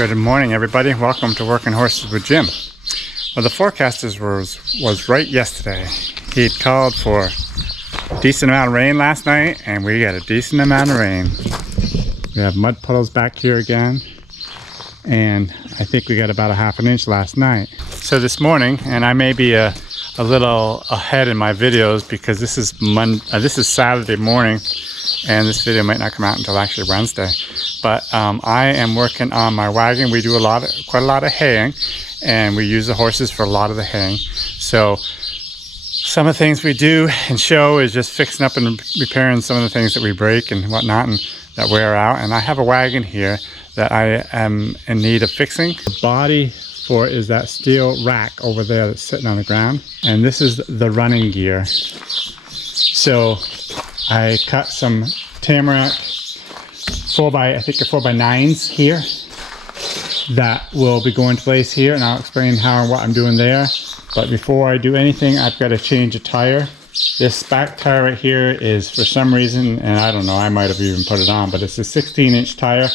Good morning, everybody. Welcome to Working Horses with Jim. Well, the forecast was right yesterday. He had called for a decent amount of rain last night, and we got a decent amount of rain. We have mud puddles back here again, and I think we got about a half an inch last night. So this morning, and I may be a little ahead in my videos because this is Saturday morning, and this video might not come out until actually Wednesday. But I am working on my wagon. We do quite a lot of haying, and we use the horses for a lot of the haying. So some of the things we do and show is just fixing up and repairing some of the things that we break and whatnot and that wear out. And I have a wagon here that I am in need of fixing. The body for it is that steel rack over there that's sitting on the ground, and this is the running gear. So I cut some tamarack 4x9s here that will be going to place here, and I'll explain how and what I'm doing there. But before I do anything, I've got to change a tire. This back tire right here is, for some reason, and I don't know, I might have even put it on, but it's a 16-inch tire,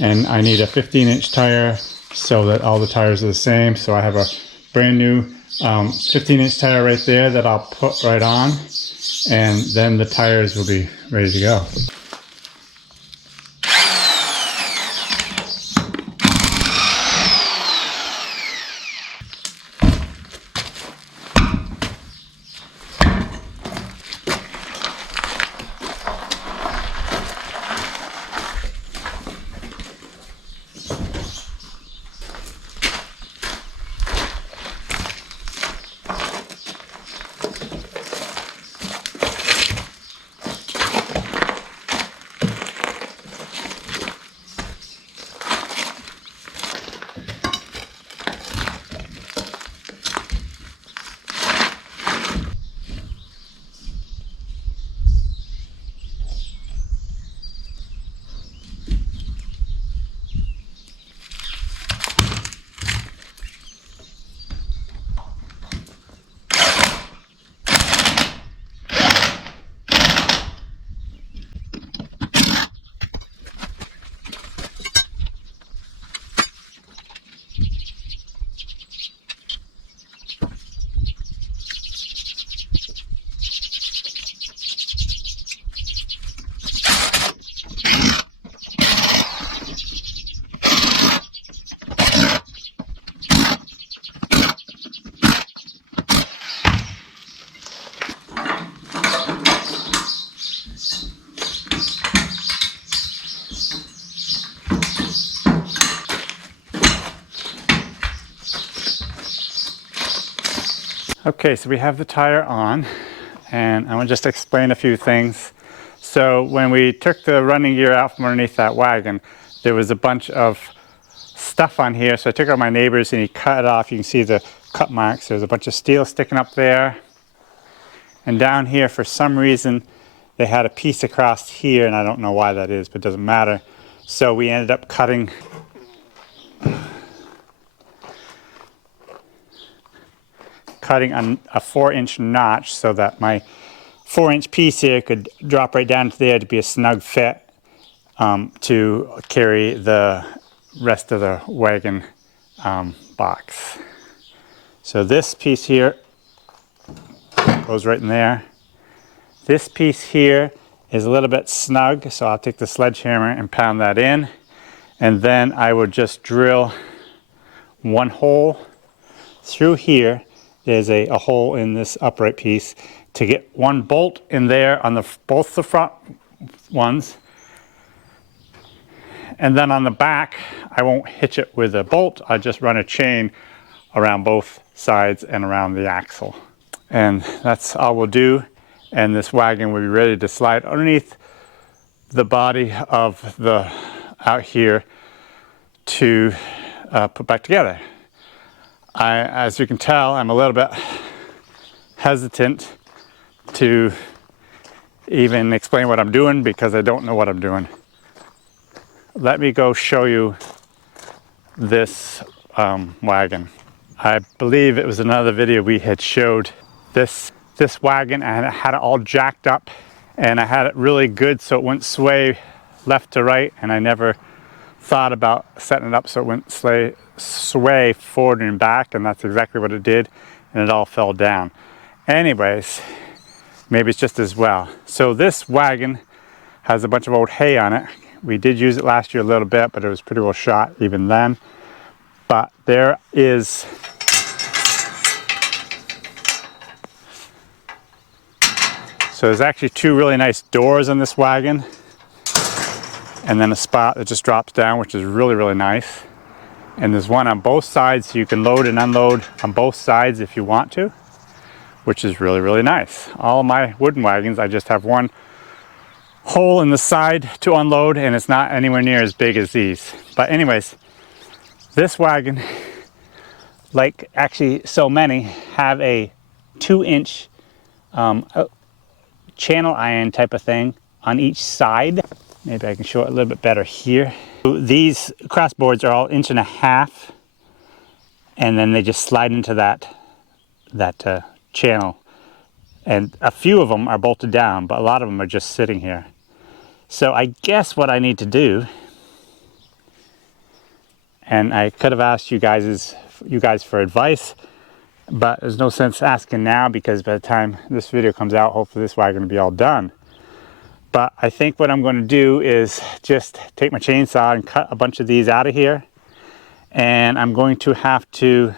and I need a 15-inch tire so that all the tires are the same. So I have a brand new 15-inch tire right there that I'll put right on, and then the tires will be ready to go. Okay, so we have the tire on, and I want to just explain a few things. So when we took the running gear out from underneath that wagon, there was a bunch of stuff on here. So I took out my neighbor's and he cut it off. You can see the cut marks. There's a bunch of steel sticking up there. And down here, for some reason, they had a piece across here, and I don't know why that is, but it doesn't matter. So we ended up cutting a 4-inch notch so that my 4-inch piece here could drop right down to there to be a snug fit to carry the rest of the wagon box. So this piece here goes right in there. This piece here is a little bit snug, so I'll take the sledgehammer and pound that in, and then I would just drill one hole through here. There's a hole in this upright piece to get one bolt in there on both the front ones, and then on the back I won't hitch it with a bolt. I just run a chain around both sides and around the axle, and that's all we'll do. And this wagon will be ready to slide underneath the body of the out here to put back together. As you can tell, I'm a little bit hesitant to even explain what I'm doing because I don't know what I'm doing. Let me go show you this wagon. I believe it was another video we had showed this wagon, and it had it all jacked up, and I had it really good so it wouldn't sway left to right, and I never thought about setting it up so it wouldn't sway forward and back, and that's exactly what it did, and it all fell down. Anyways, maybe it's just as well. So this wagon has a bunch of old hay on it. We did use it last year a little bit, but it was pretty well shot even then. But there is so there's actually two really nice doors on this wagon, and then a spot that just drops down, which is really, really nice. And there's one on both sides, so you can load and unload on both sides if you want to, which is really, really nice. All my wooden wagons, I just have one hole in the side to unload, and it's not anywhere near as big as these. But anyways, this wagon, like actually so many, have a 2-inch channel iron type of thing on each side. Maybe I can show it a little bit better here. These crossboards are all 1.5 inches, and then they just slide into that channel. And a few of them are bolted down, but a lot of them are just sitting here. So I guess what I need to do, and I could have asked you guys for advice, but there's no sense asking now, because by the time this video comes out, hopefully this wagon will be all done. But I think what I'm going to do is just take my chainsaw and cut a bunch of these out of here. And I'm going to have to,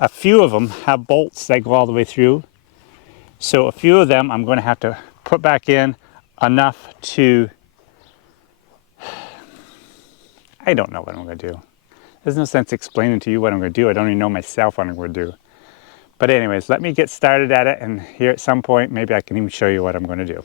a few of them have bolts that go all the way through. So a few of them I'm going to have to put back in enough to, I don't know what I'm going to do. There's no sense explaining to you what I'm going to do. I don't even know myself what I'm going to do. But anyways, let me get started at it, and here at some point, maybe I can even show you what I'm going to do.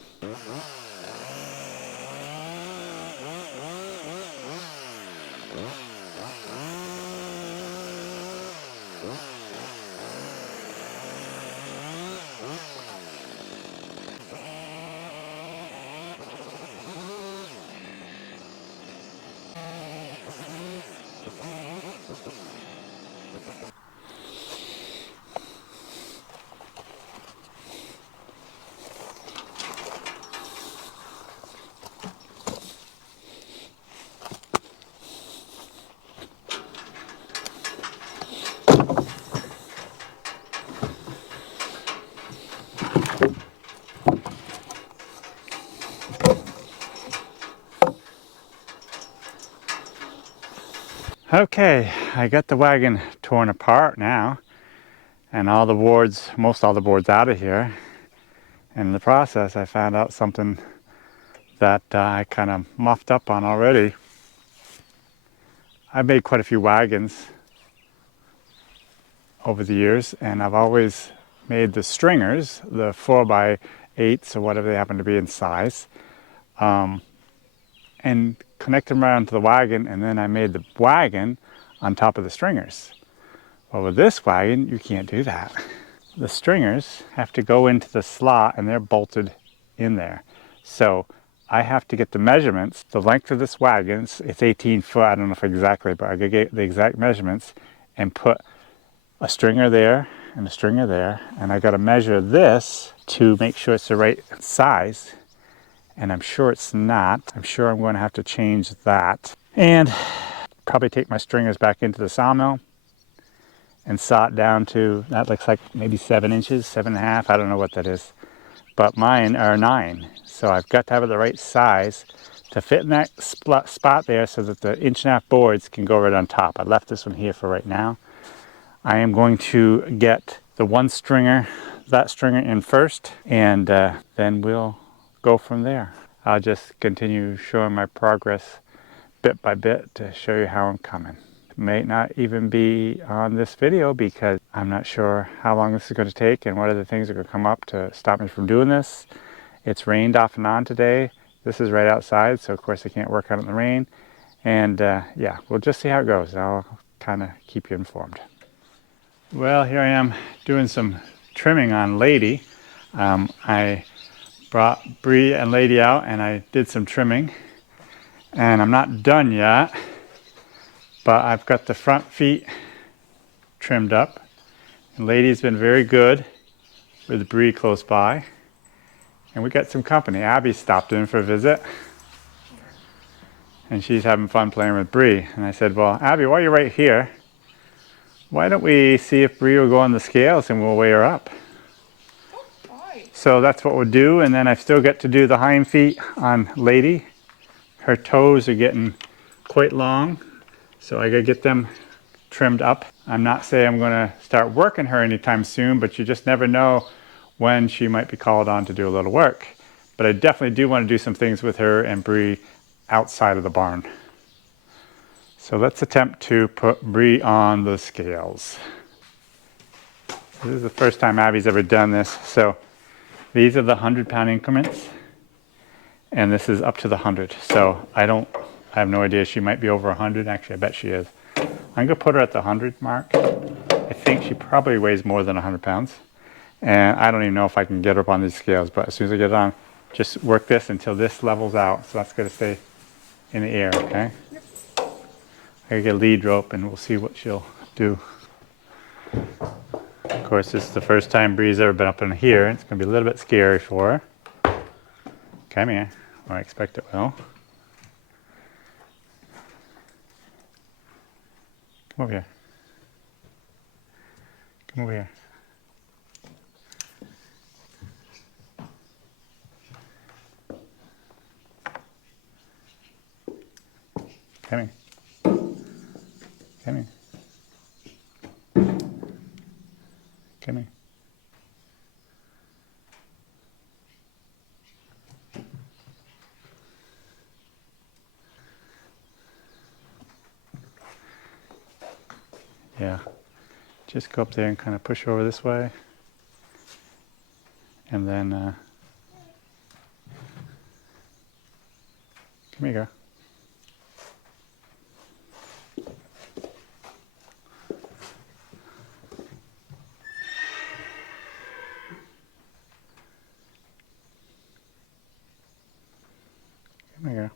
Okay, I got the wagon torn apart now, and all the boards, most all the boards out of here. And in the process, I found out something that I kind of muffed up on already. I've made quite a few wagons over the years, and I've always made the stringers, the 4x8s or whatever they happen to be in size, and connect them around to the wagon, and then I made the wagon on top of the stringers. Well, with this wagon, you can't do that. The stringers have to go into the slot, and they're bolted in there. So I have to get the measurements, the length of this wagon, it's 18 foot, I don't know if exactly, but I could get the exact measurements and put a stringer there and a stringer there, and I got to measure this to make sure it's the right size. And I'm sure it's not. I'm sure I'm going to have to change that. And probably take my stringers back into the sawmill and saw it down to, that looks like maybe 7 inches, 7.5, I don't know what that is. But mine are 9. So I've got to have it the right size to fit in that spot there so that the 1.5 inch boards can go right on top. I left this one here for right now. I am going to get the one stringer, that stringer in first, and then we'll go from there. I'll just continue showing my progress bit by bit to show you how I'm coming. It may not even be on this video because I'm not sure how long this is going to take and what other things are going to come up to stop me from doing this. It's rained off and on today. This is right outside, so of course I can't work out in the rain. And yeah, we'll just see how it goes. I'll kind of keep you informed. Well, here I am doing some trimming on Lady. I brought Bree and Lady out and I did some trimming, and I'm not done yet, but I've got the front feet trimmed up, and Lady's been very good with Bree close by, and we got some company. Abby stopped in for a visit, and she's having fun playing with Bree. And I said, well, Abby, while you're right here, why don't we see if Bree will go on the scales and we'll weigh her up. So that's what we'll do, and then I still get to do the hind feet on Lady. Her toes are getting quite long, so I gotta get them trimmed up. I'm not saying I'm gonna start working her anytime soon, but you just never know when she might be called on to do a little work. But I definitely do want to do some things with her and Bree outside of the barn. So let's attempt to put Bree on the scales. This is the first time Abby's ever done this, so these are the 100-pound increments, and this is up to the 100. So I have no idea. She might be over 100. Actually, I bet she is. I'm gonna put her at the 100 mark. I think she probably weighs more than 100 pounds. And I don't even know if I can get her up on these scales, but as soon as I get it on, just work this until this levels out. So that's gonna stay in the air, okay? Yep. I gotta get a lead rope and we'll see what she'll do. Of course, this is the first time Bree's ever been up in here. It's going to be a little bit scary for her. Come here. Or I expect it will. Come over here. Come over here. Come here. Come here. Come here. Yeah, just go up there and kind of push over this way, and then come here, girl. Come here, girl.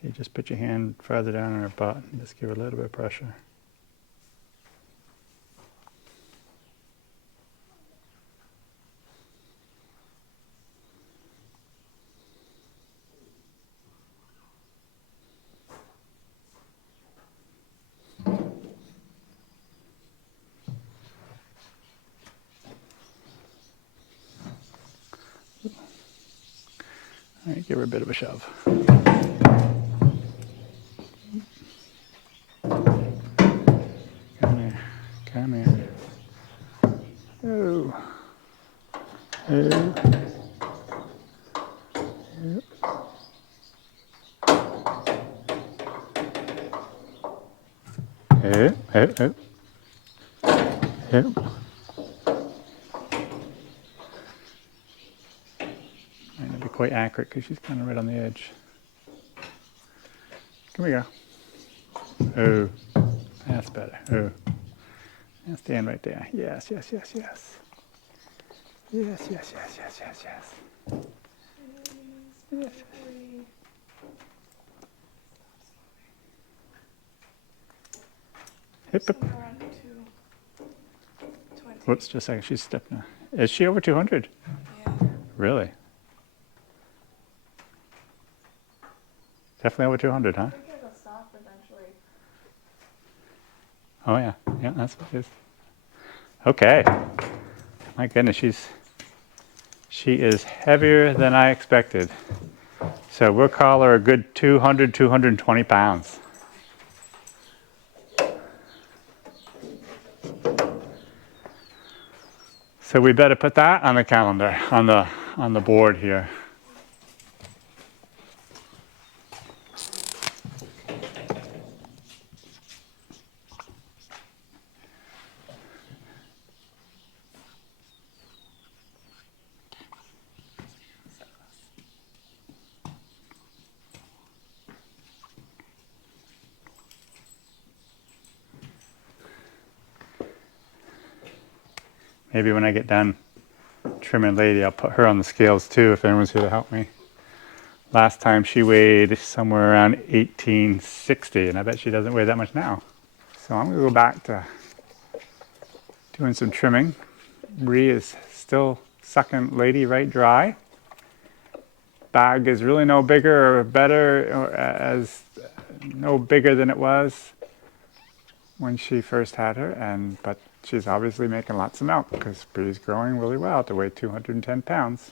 Okay, just put your hand further down on her butt and just give her a little bit of pressure. All right, give her a bit of a shove. Come here. Come here. Oh. Oh. Oh. Oh. Oh. Oh. Might not be quite accurate because she's kind of right on the edge. Come here, girl. Oh, that's better. Oh, now stand right there. Yes, yes, yes, yes. Yes, yes, yes, yes, yes, yes. Yes. Hip, hip. Whoops, just a second. She's stepping. Is she over 200? Yeah. Really? Definitely over 200, huh? I think it'll stop eventually. Oh yeah, yeah, that's what it is. Okay. My goodness, she is heavier than I expected. So we'll call her a good 200, 220 pounds. So we better put that on the calendar, on the board here. Maybe when I get done trimming Lady, I'll put her on the scales too if anyone's here to help me. Last time she weighed somewhere around 1860, and I bet she doesn't weigh that much now. So I'm gonna go back to doing some trimming. Bree is still sucking Lady right dry. Bag is really no bigger or better, or as no bigger than it was when she first had her, but she's obviously making lots of milk because Bree's growing really well to weigh 210 pounds.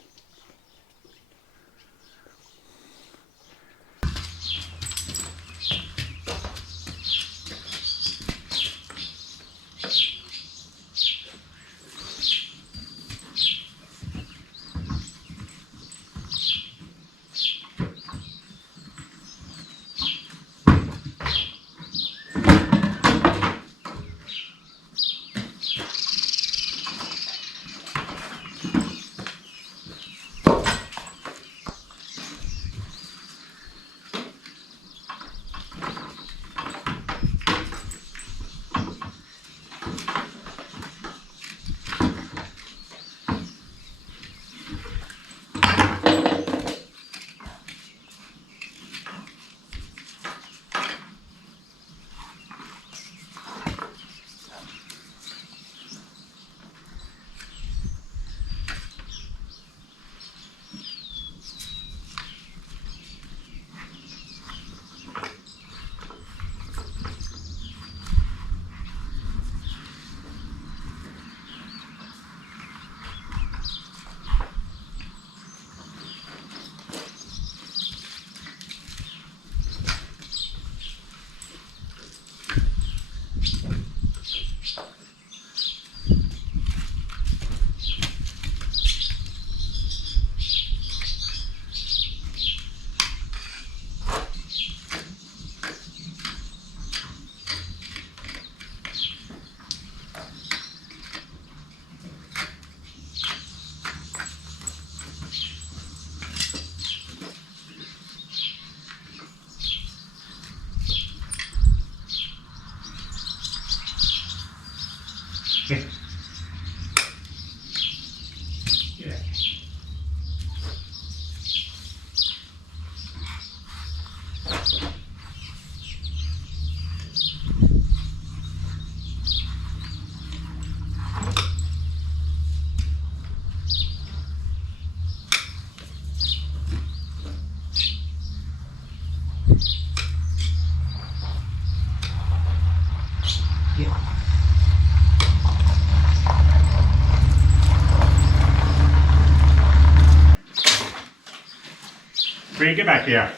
Bree, get back here.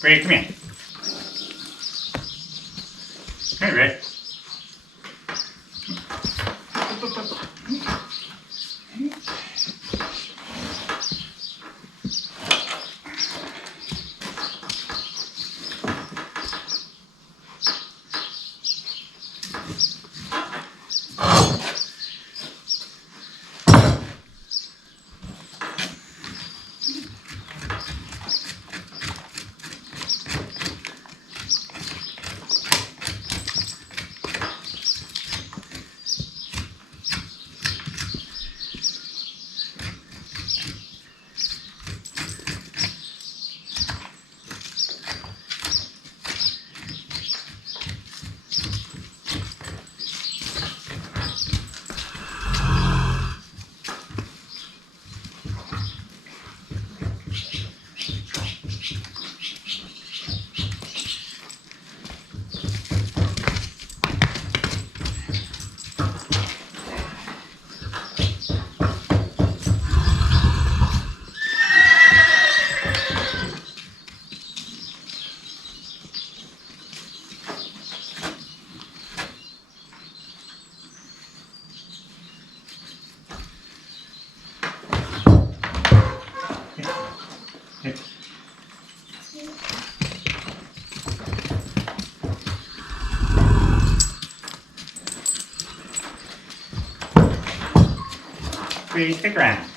Bree, come here. Come here, Bree. Bree, stick around.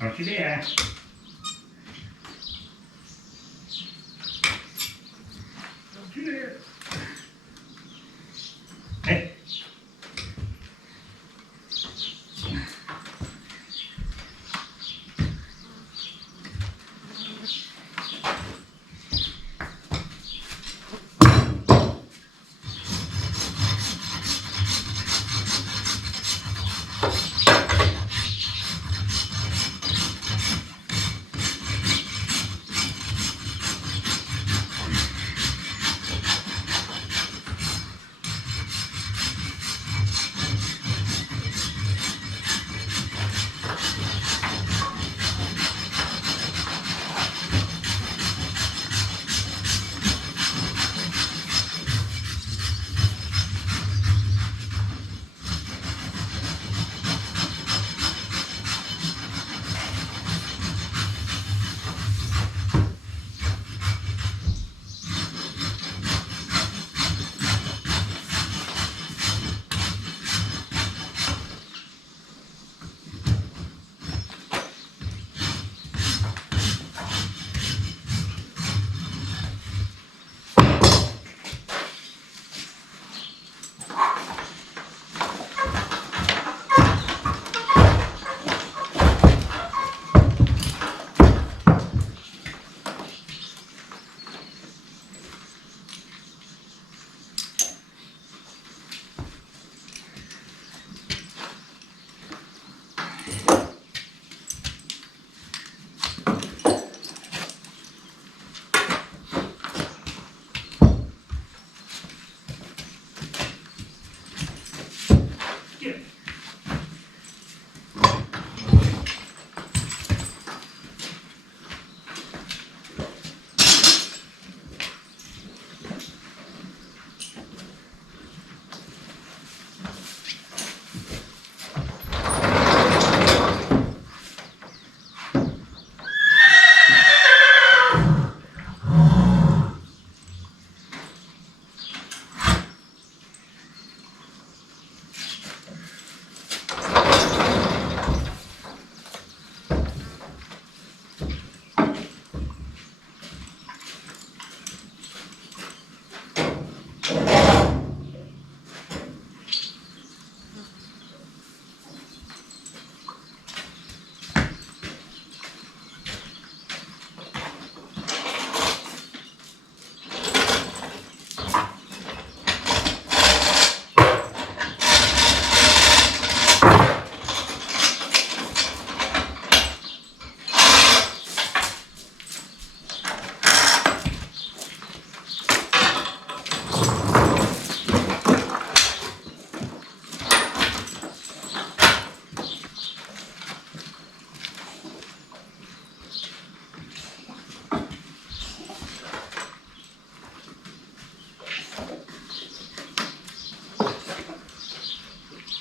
Don't you dare. Don't you dare. Hey.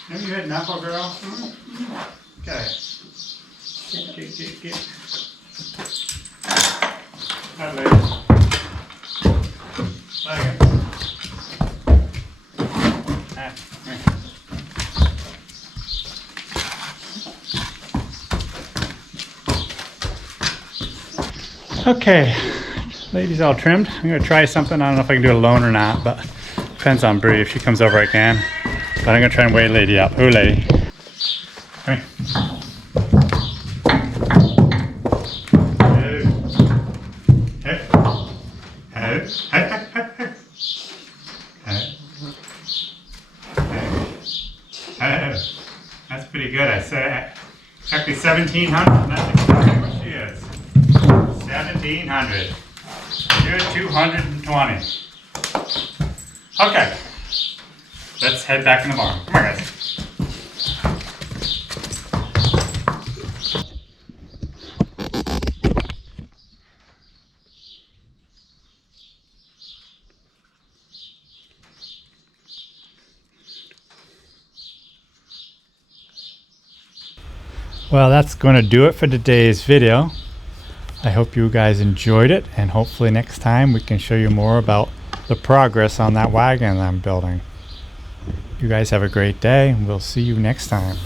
Have you had knuckle, girl? Okay. Get. Hi, ladies. Second. Ah, okay, ladies all trimmed. I'm gonna try something. I don't know if I can do it alone or not, but depends on Bree. If she comes over, I can. But I'm gonna try and wait lady up. Who, lady? Come here. That's pretty good. I said exactly 1,700. That's exactly what she is. 1,700. You're 220. Okay. Let's head back in the barn. Come on, guys. Well, that's going to do it for today's video. I hope you guys enjoyed it, and hopefully next time we can show you more about the progress on that wagon I'm building. You guys have a great day, and we'll see you next time.